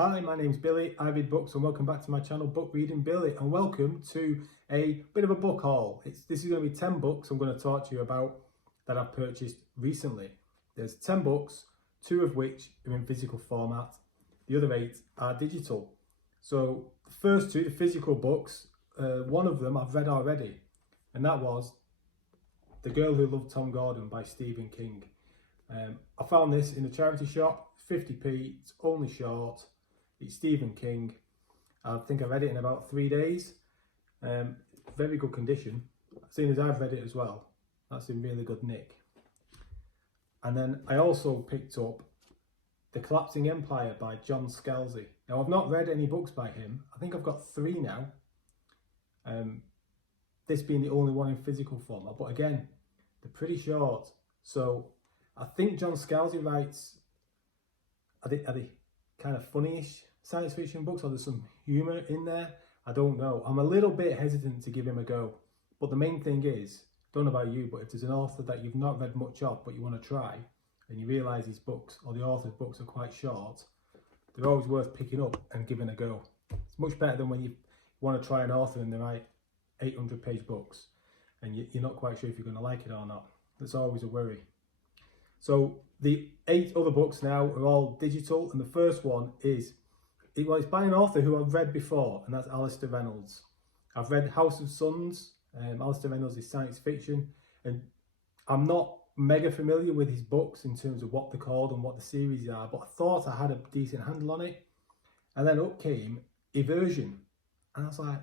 Hi, my name's Billy, I read books, and welcome back to my channel, Book Reading Billy, and welcome to a bit of a book haul. This is going to be 10 books I'm going to talk to you about that I've purchased recently. There's 10 books, 2 of which are in physical format, the other 8 are digital. So the first 2, the physical books, one of them I've read already, and that was The Girl Who Loved Tom Gordon by Stephen King. I found this in a charity shop, 50p, it's only short. It's Stephen King. I think I read it in about 3 days. Very good condition. Seeing as I've read it as well, that's in really good nick. And then I also picked up The Collapsing Empire by John Scalzi. Now I've not read any books by him. I think I've got 3 now. This being the only one in physical format. But again, they're pretty short. So I think John Scalzi writes, are they kind of funny-ish science fiction books, or there's some humour in there? I don't know. I'm a little bit hesitant to give him a go. But the main thing is, don't know about you, but if there's an author that you've not read much of but you want to try, and you realise his books or the author's books are quite short, they're always worth picking up and giving a go. It's much better than when you want to try an author and they write 800-page books and you're not quite sure if you're going to like it or not. That's always a worry. So the 8 other books now are all digital, and the first one is, it's by an author who I've read before, and that's Alistair Reynolds. I've read House of Suns. Alistair Reynolds is science fiction, and I'm not mega familiar with his books in terms of what they're called and what the series are, but I thought I had a decent handle on it. And then up came Eversion, and I was like,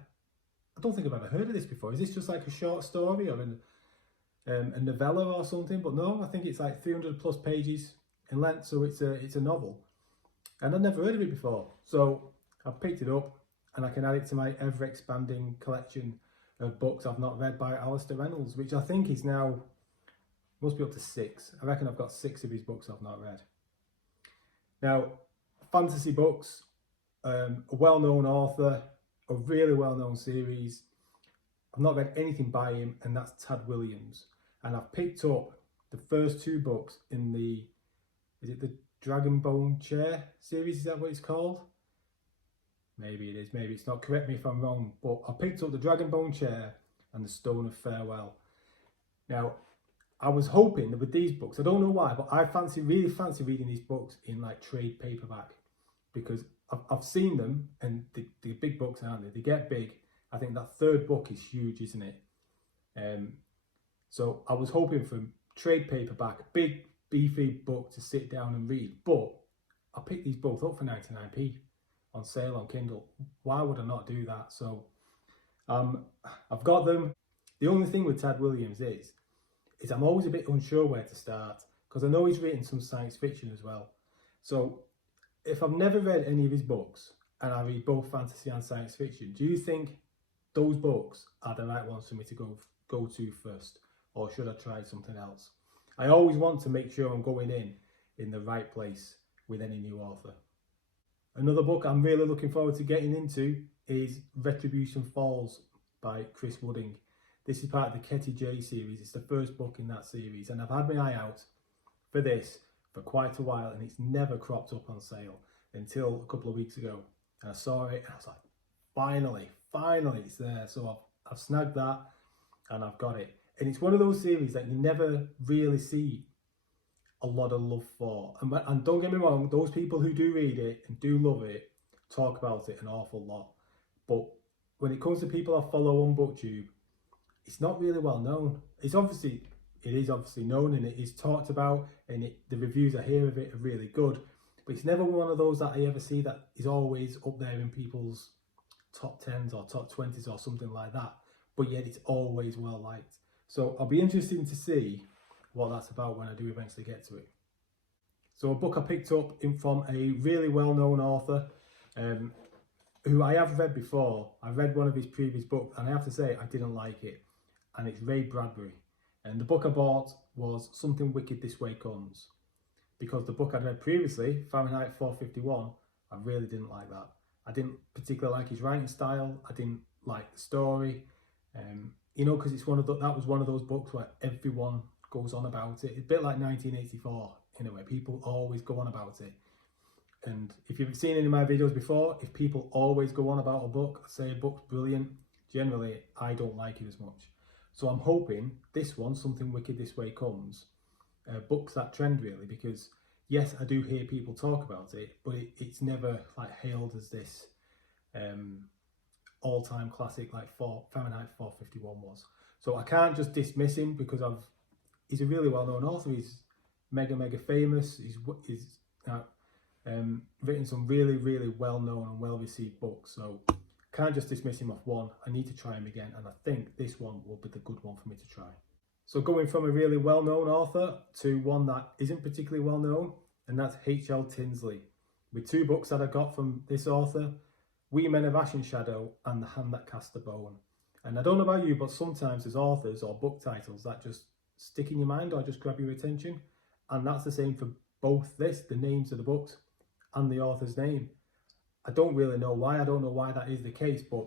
I don't think I've ever heard of this before. Is this just like a short story or a novella or something? But no, I think it's like 300 plus pages in length, so it's a novel. And I'd never heard of it before. So I picked it up and I can add it to my ever-expanding collection of books I've not read by Alistair Reynolds, which I think is now, must be up to 6. I reckon I've got 6 of his books I've not read. Now, fantasy books, a well-known author, a really well-known series. I've not read anything by him, and that's Tad Williams. And I've picked up the first 2 books in the, is it the Dragonbone Chair series? Is that what it's called? Maybe it is, maybe it's not. Correct me if I'm wrong. But I picked up the Dragonbone Chair and the Stone of Farewell. Now, I was hoping that with these books, I don't know why, but I really fancy reading these books in like trade paperback, because I've seen them, and the big books, aren't they? They get big. I think that 3rd book is huge, isn't it? So I was hoping for trade paperback, big beefy book to sit down and read, but I picked these both up for 99p on sale on Kindle. Why would I not do that? So I've got them. The only thing with Tad Williams is I'm always a bit unsure where to start, because I know he's written some science fiction as well. So if I've never read any of his books and I read both fantasy and science fiction, do you think those books are the right ones for me to go to first, or should I try something else? I always want to make sure I'm going in the right place with any new author. Another book I'm really looking forward to getting into is Retribution Falls by Chris Wooding. This is part of the Ketty J series. It's the first book in that series, and I've had my eye out for this for quite a while, and it's never cropped up on sale until a couple of weeks ago. And I saw it and I was like, finally it's there. So I've snagged that and I've got it. And it's one of those series that you never really see a lot of love for. And don't get me wrong, those people who do read it and do love it talk about it an awful lot. But when it comes to people I follow on BookTube, it's not really well known. It is obviously known, and it is talked about, and the reviews I hear of it are really good. But it's never one of those that I ever see that is always up there in people's top 10s or top 20s or something like that. But yet it's always well liked. So I'll be interested to see what that's about when I do eventually get to it. So a book I picked up from a really well-known author who I have read before. I read one of his previous books, and I have to say I didn't like it. And it's Ray Bradbury. And the book I bought was Something Wicked This Way Comes, because the book I'd read previously, Fahrenheit 451, I really didn't like that. I didn't particularly like his writing style. I didn't like the story. Because it's that was one of those books where everyone goes on about it. It's a bit like 1984 in a way. People always go on about it. And if you've seen any of my videos before, if people always go on about a book, say a book's brilliant, generally I don't like it as much. So I'm hoping this one, Something Wicked This Way Comes, bucks that trend really, because yes, I do hear people talk about it, but it's never like hailed as this all-time classic like Fahrenheit 451 was. So I can't just dismiss him because he's a really well-known author. He's mega famous. He's written some really well-known and well-received books. So can't just dismiss him off one. I need to try him again, and I think this one will be the good one for me to try. So going from a really well-known author to one that isn't particularly well-known, and that's H.L. Tinsley, with two books that I got from this author, We Men of Ash and Shadow and The Hand That Cast the Bone. And I don't know about you, but sometimes there's authors or book titles that just stick in your mind or just grab your attention. And that's the same for both the names of the books and the author's name. I don't really know why. I don't know why that is the case, but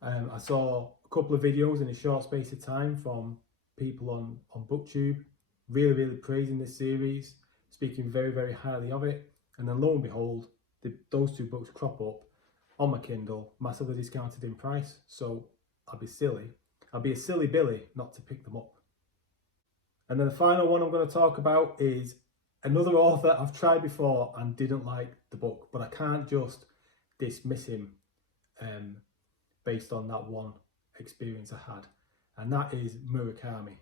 I saw a couple of videos in a short space of time from people on BookTube really praising this series, speaking very highly of it. And then lo and behold, those two books crop up on my Kindle, massively discounted in price. So I'll be a silly Billy not to pick them up. And then the final one I'm going to talk about is another author I've tried before and didn't like the book, but I can't just dismiss him based on that one experience I had, and that is Murakami.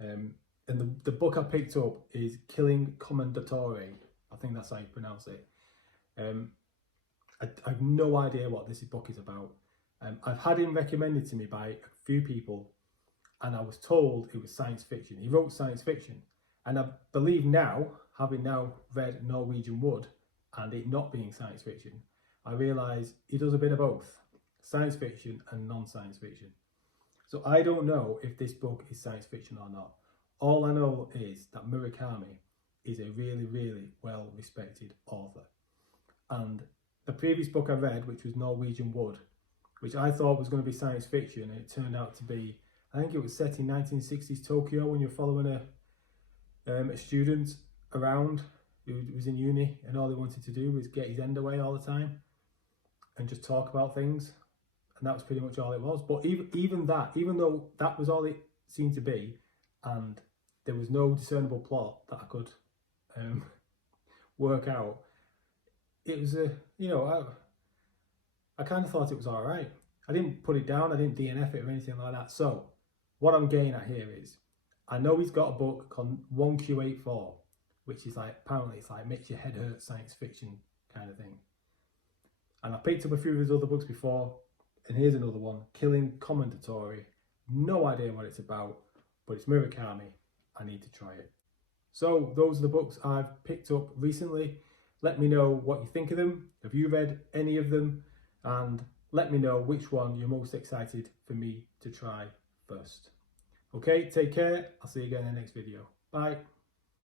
And the book I picked up is Killing Commendatore. I think that's how you pronounce it. I have no idea what this book is about. I've had him recommended to me by a few people, and I was told it was science fiction. He wrote science fiction, and I believe now, having now read Norwegian Wood and it not being science fiction, I realise he does a bit of both, science fiction and non-science fiction. So I don't know if this book is science fiction or not. All I know is that Murakami is a really well-respected author. And the previous book I read, which was Norwegian Wood, which I thought was going to be science fiction, and it turned out to be, I think it was set in 1960s Tokyo, when you're following a student around who was in uni, and all he wanted to do was get his end away all the time and just talk about things. And that was pretty much all it was. But even though that was all it seemed to be, and there was no discernible plot that I could work out, it was I kind of thought it was all right. I didn't put it down, I didn't DNF it or anything like that. So what I'm getting at here is, I know he's got a book called 1Q84, which is like, apparently it's like makes your head hurt science fiction kind of thing. And I picked up a few of his other books before, and here's another one, Killing Commendatore. No idea what it's about, but it's Murakami. I need to try it. So those are the books I've picked up recently. Let me know what you think of them. Have you read any of them? And let me know which one you're most excited for me to try first. Okay, take care. I'll see you again in the next video. Bye.